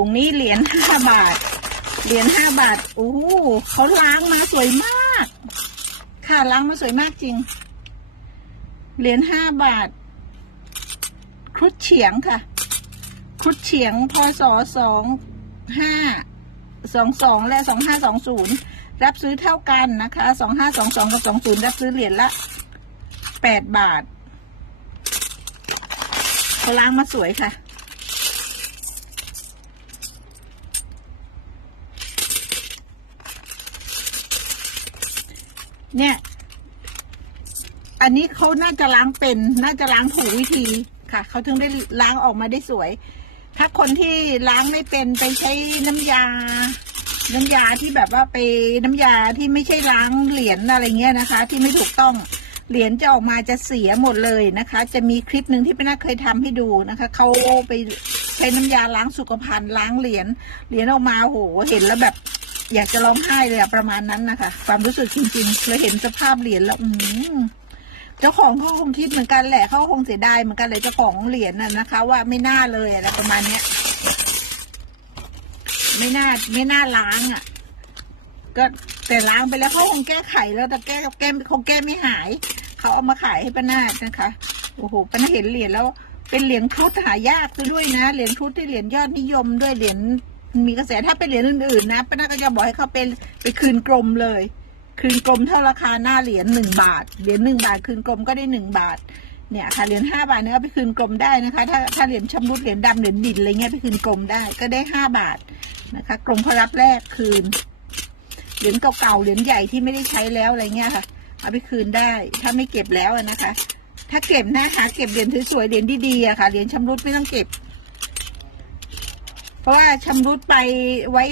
ถุงนี้เหรียญห้าบาท เหรียญห้าบาท โอ้โหเขาล้างมาสวยมาก ค่ะล้างมาสวยมากจริง เหรียญห้าบาท ครุฑเฉียงค่ะ ครุฑเฉียงพศสองห้าสองสองและสองห้าสองศูนย์รับซื้อเท่ากันนะคะสองห้าสองสองกับสองศูนย์รับซื้อเหรียญละแปดบาทเขาล้างมาสวยค่ะ เนี่ย อันนี้เขาน่าจะล้างเป็น น่าจะล้างถูกวิธีค่ะ เขาถึงได้ล้างออกมาได้สวย ถ้าคนที่ล้างไม่เป็นไปใช้น้ำยา น้ำยาที่แบบว่าไปน้ำยาที่ไม่ใช่ล้างเหรียญอะไรเงี้ยนะคะ ที่ไม่ถูกต้องเหรียญจะออกมาจะเสียหมดเลยนะคะ จะมีคลิปหนึ่งที่พี่นาเคยทำให้ดูนะคะ เขาไปใช้น้ำยาล้างสุขภัณฑ์ล้างเหรียญ เหรียญออกมาโห เห็นแล้วแบบ อยากจะร้องไห้เลยอะประมาณนั้นนะคะความรู้สึกจริงๆเลยเห็นสภาพเหรียญแล้วอืมเจ้าของเขาคงคิดเหมือนกันแหละเขาคงเสียดายเหมือนกันเลยเจ้าของเหรียญน่ะนะคะ ว่าไม่น่าเลยอะไรประมาณเนี้ย ไม่น่าไม่น่าล้างอะ ก็แต่ล้างไปแล้วเขาคงแก้ไขแล้วแต่แก้แก้คงแก้ไม่หายเขาเอามาขายให้ป้านาดนะคะโอ้โหป้านาเห็นเหรียญแล้ว เป็นเหรียญครุฑหายากด้วยนะเหรียญครุฑที่เหรียญยอดนิยมด้วยเหรียญ มีกระแสถ้าเป็นเหรียญอื่นๆนะป้านาก็จะบอกให้เขาเป็นไปคืนกรมเลย คืนกรมเท่าราคาหน้าเหรียญหนึ่งบาท เหรียญหนึ่งบาท คืนกรมก็ได้หนึ่งบาท เนี่ยค่ะเหรียญห้าบาทเนี่ยก็ไปคืนกรมได้นะคะ ถ้าถ้าเหรียญชำรุดเหรียญดำเหรียญดินอะไรเงี้ยไปคืนกรมได้ก็ได้ห้าบาทนะคะกรมเขารับแรกคืน เหรียญเก่าๆเหรียญใหญ่ที่ไม่ได้ใช้แล้วอะไรเงี้ยค่ะ เอาไปคืนได้ ถ้าไม่เก็บแล้วนะคะ ถ้าเก็บนะหาเก็บเหรียญสวยๆเหรียญดีๆอะค่ะเหรียญชำรุดไม่ต้องเก็บ ราะว่าชำรุดไปไว้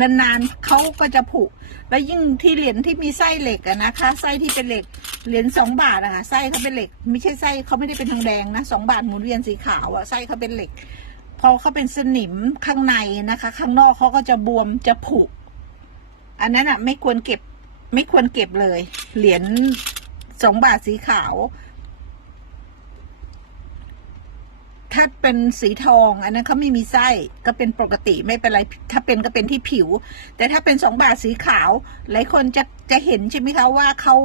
นานๆเขาก็จะผุ แล้วยิ่งที่เหรียญที่มีไส้เหล็กอะนะคะ ไส้ที่เป็นเหล็ก เหรียญสองบาทอะค่ะ ไส้เขาเป็นเหล็ก ไม่ใช่ไส้เขาไม่ได้เป็นทองแดงนะสองบาทหมุนเวียนสีขาวอะไส้เขาเป็นเหล็ก พอเขาเป็นสนิมข้างในนะคะ ข้างนอกเขาก็จะบวมจะผุ อันนั้นอะไม่ควรเก็บ ไม่ควรเก็บเลย เหรียญสองบาทสีขาว ถ้าเป็นสีทอง อันนั้นเขาไม่มีไส้ก็เป็นปกติไม่เป็นไร ถ้าเป็นก็เป็นที่ผิว แต่ถ้าเป็นสองบาทสีขาว หลายคนจะจะเห็นใช่ไหมคะว่าเขา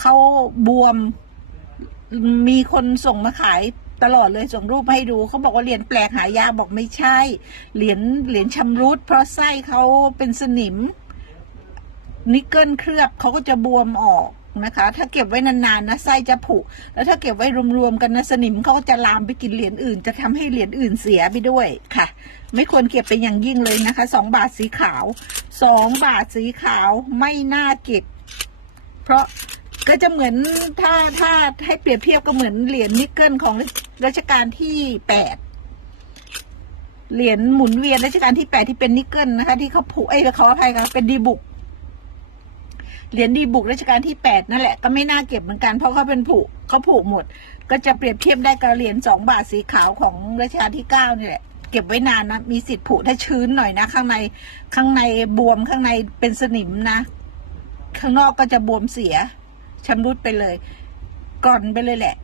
เขาบวมมีคนส่งมาขายตลอดเลยส่งรูปมาให้ดูเขาบอกว่าเหรียญแปลกหายาบอกไม่ใช่ เหรียญเหรียญชำรุดเพราะไส้เขาเป็นสนิมนิกเกิลเคลือบเขาก็จะบวมออก นะคะ ถ้าเก็บไว้นานๆนะไส้จะผุแล้วถ้าเก็บไว้รวมๆกันนะสนิมเขาก็จะลามไปกินเหรียญอื่น จะทำให้เหรียญอื่นเสียไปด้วยค่ะ ไม่ควรเก็บเป็นอย่างยิ่งเลยนะคะสองบาทสีขาวสองบาทสีขาวไม่น่าเก็บ เพราะก็จะเหมือนถ้าถ้าให้เปรียบเทียบก็เหมือนเหรียญนิกเกิลของรัชกาลที่แปดเหรียญหมุนเวียนรัชกาลที่แปดที่เป็นนิกเกิลนะคะ ที่เขาผูกเอ้ยเขาอภัยค่ะเป็นดีบุก เหรียญดีบุกรัชกาลที่แปดนั่นแหละก็ไม่น่าเก็บเหมือนกันเพราะเขาเป็นผุเขาผุหมด ก็จะเปรียบเทียบได้กับเหรียญสองบาทสีขาวของรัชกาลที่เก้านี่แหละเก็บไว้นานนะมีสิทธิ์ผุถ้าชื้นหน่อยนะ ข้างในข้างในบวมข้างในเป็นสนิมนะ ข้างนอกก็จะบวมเสียชำรุดไปเลยก่อนไปเลยแหละ